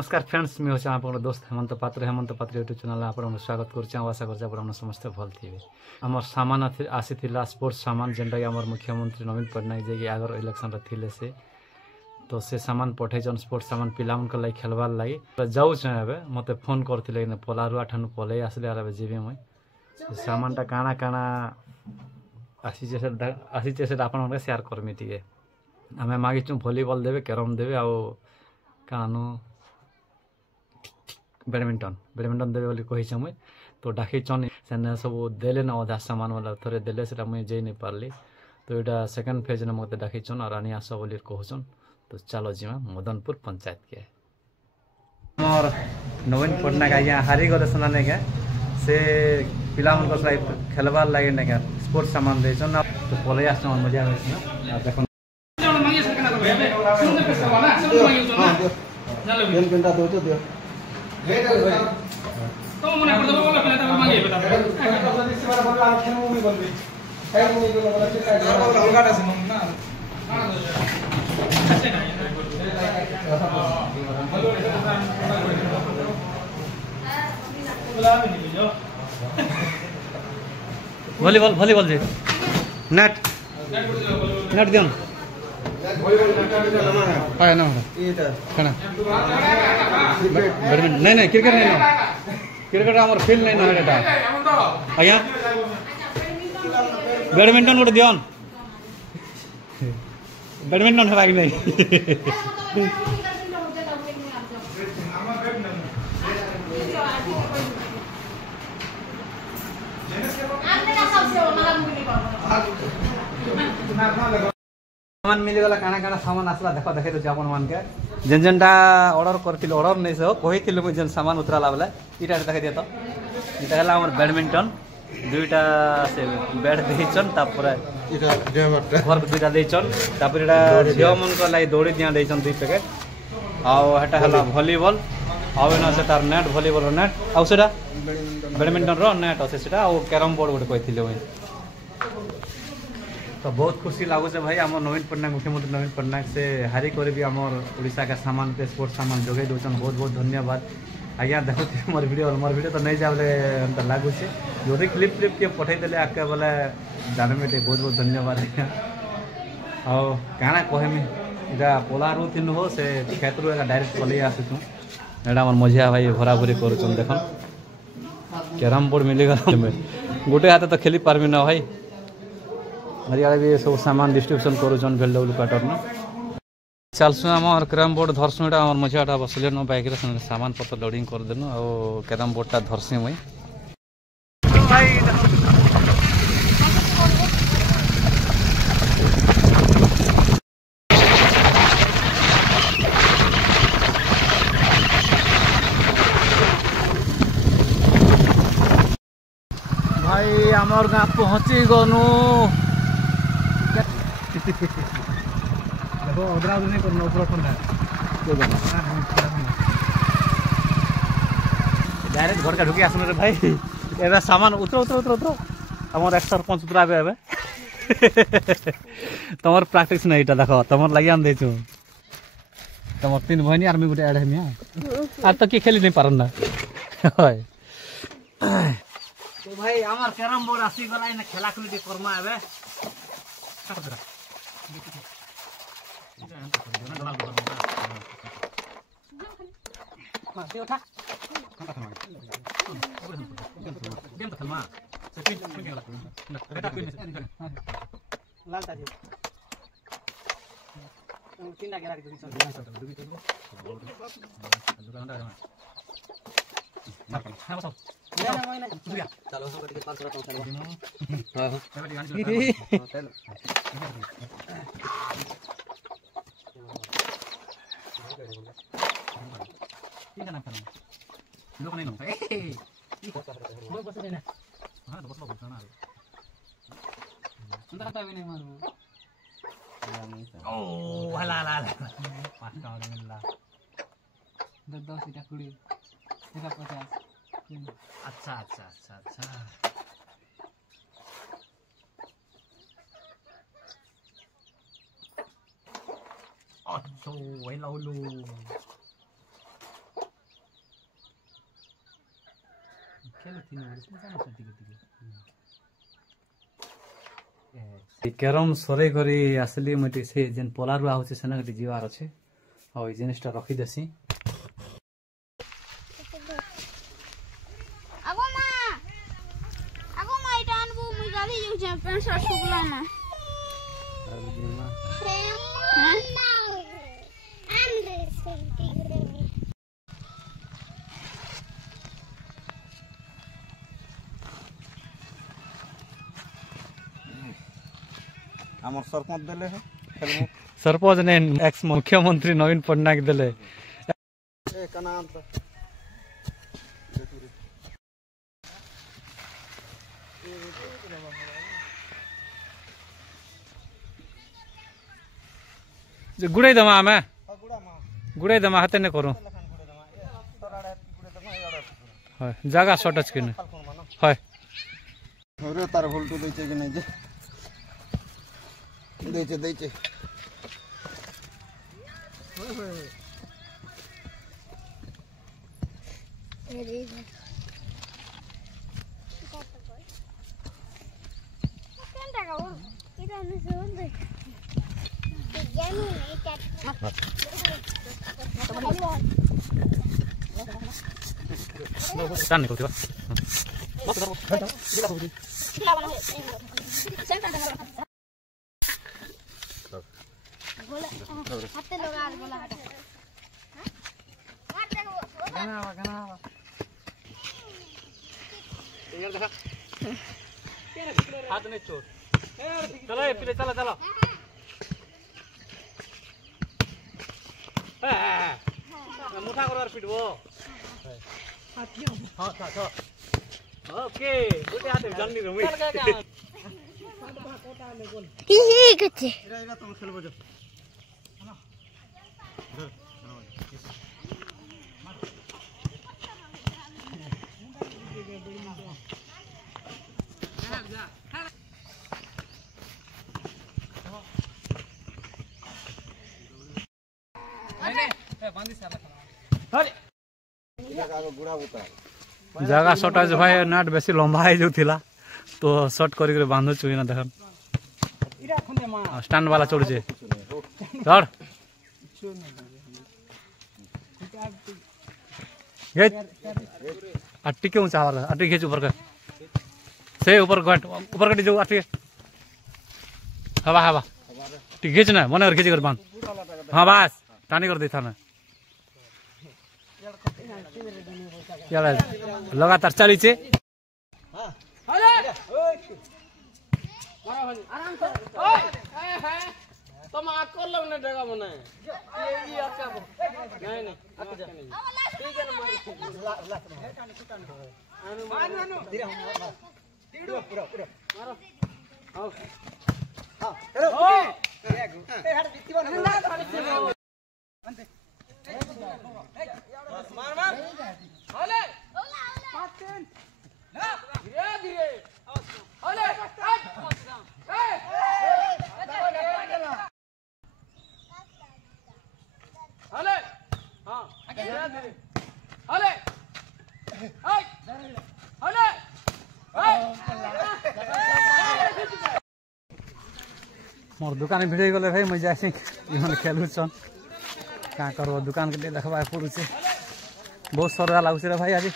नमस्कार फ्रेंड्स मैं हूँ आप दोस्त हेमंत पात्र यूट्यूब चैनल आप स्वागत कर आशा कर समस्त भल थे आम सामान आसी स्पोर्ट्स सामान जेनटा आम मुख्यमंत्री नवीन पट्टनायक जे आगर इलेक्शन थे से तो से सामान पठेन स्पोर्ट्स सामान पिला लगे खेलबार लगे जाऊे मत फोन करते पलारुआ ठान पलि आसले जीवी मुई सामानटा काଣା काଣା आसी से आप सेयार करमी टे आम मागिचु भलीबल देवे कैरम देवे आउ कानु बैडमिंटन देवे बोली कही मुई तो डाकीचन से सब देले ना अधा सामान वाला थे देले से मुझे जाई नहीं पार्ली तो यहाँ सेकेंड फेज ने मत डाकीचन और आनी आस बोली कहचन तो चलो जीमा मदनपुर पंचायत के मोर नवीन पट्टनायक आज्ञा हारी गले सुना क्या से पिला खेलबार लगे ना क्या स्पोर्ट्स सामान देचन तो पलि आस मजा देख भलिबल भलिबल जी नेट नेट दियन पाए ना खाना बैडमिंटन नहीं क्रिकेट नहीं क्रिकेट आम फिल्ड नहीं ना आज्ञा बैडमिंटन गोटे दियन बैडमिंटन है कि नहीं सामान मिलगला काना काना सामान आसला देख देखे तो आपन मान के जेन जेनटा ऑर्डर करथिल ऑर्डर नहीं से कहिथिल मुझे जेन सामान उतराला बेले इटा देखे दिया तो इटा हला हमर बैडमिंटन दुईटा से बैट देइचन तापर इटा जेवट वर्क दुईटा देइचन तापर इटा झियो मन को लाई दौड़ी दिया देइचन दुई पैकेट आउ हटा हला वॉलीबॉल आउ एना से तार नेट वॉलीबॉल रो नेट आउ सेटा बैडमिंटन रो नेट असे सेटा आउ कैरम बोर्ड गोटे कहिथिल मुई तो बहुत खुशी लगुच भाई आम नवीन पट्टनायक मुख्यमंत्री नवीन पट्टनायक से हारी कर भी आमर ओडिशा का सामान के स्पोर्ट्स सामान जोगे दौन बहुत बहुत धन्यवाद आज्ञा देखते मोर वीडियो तो नहीं जाए लगुच जो क्लिप फ्लिप किए पठेदेले आके बोले जानवे बहुत बहुत धन्यवाद आज्ञा और काଣା कहमी इटा पोलारू थी हो से खेत रू डायरेक्ट पलि आसुँ एटा आम मझिया भाई भरा भरी कर देख कैरम बोर्ड मिलगला गोटे हाथ तो खेली पार्मी ना भाई हरियाणा भी सब सामान डिस्ट्रीब्यूशन करूँ भेलडब्ल्यू क्वार्टर न चलसु आम कैरम बोर्ड धरसु यहाँ आम मझियाटा बसले न बैक सामान पत्र लोडिंग करदेनु आ कैरम बोर्डटा धरसी मुई भाई आमर गाँ पहुँची गनु देखो अदरा नहीं करना ऊपर डायरेक्ट घर का ढुकी आसन रे भाई एबे सामान उतरो उतरो उतरो उतरो हमर एक सरपंच उतराबे एबे तमर प्रैक्टिस नहीं इटा देखो तमर लागि आन देछु तमर तीन बहनी आर्मी गुटे ऐड हेमिया आ त के खेली नहीं पारन ना होय तो भाई हमार कैरम बोर्ड आसी गला इन खेला खुली करमा एबे अच्छा अच्छा अच्छा अच्छा अच्छा वही लाओ कैरम सरे करी आसली मुझे से जेन पोलार हुआ होचे सेना गटी जीवार अच्छे और ये जिनिसटा रखी देसी आगो मा इटा अनबु मुई गाली यु जे पेंट शर्ट सुगला ना हमर सरपंच देले है सरपंच ने एक्स मुख्यमंत्री नवीन पटनायक देले ए कना अंत जे गुड़े दमा में गुड़े दमा हाथे ने करू हाय जगह शॉर्टेज किने हाय अरे तार भोल्टू दैचे कि नहीं दैचे दैचे Saan निकलती बा हाथ में चोट चलो ये पीले चलो चलो मुठा करो और पिटबो हाँ हाँ ओके गुटे हाथ में जल्दी रुमी ठीक है इरा तुम खेलबो जो जगह शॉर्टेज भाई नाट बेसी लंबा है जो थिला तो शॉर्ट करी करे बांधो चुई ना देखन स्टैंड वाला चढ़ जे चढ़ ये अट्टी क्यों चावर अट्टी खींच ऊपर का से ऊपर का जो अट्टी हवा हवा टी खींच ना मने और खींच कर बांध हां बस टानी कर देता ना यार लगातार चली छे आराम से ओए तुम आको लो ने जगह मने ये आका नहीं नहीं आके जा ठीक है ना मार मानो धीरे हम मारो पूरा पूरा मारो आओ हां हेलो ए हट बीती बन मार मार ओले पाचन धीरे धीरे ओले ओले हां धीरे धीरे ओले ओले मोर दुकान भिड़ गले भाई मजा आसी इहन खेलु छन का करबो दुकान के देखबा पड़ू छे बहुत सरदा लागु रे भाई आज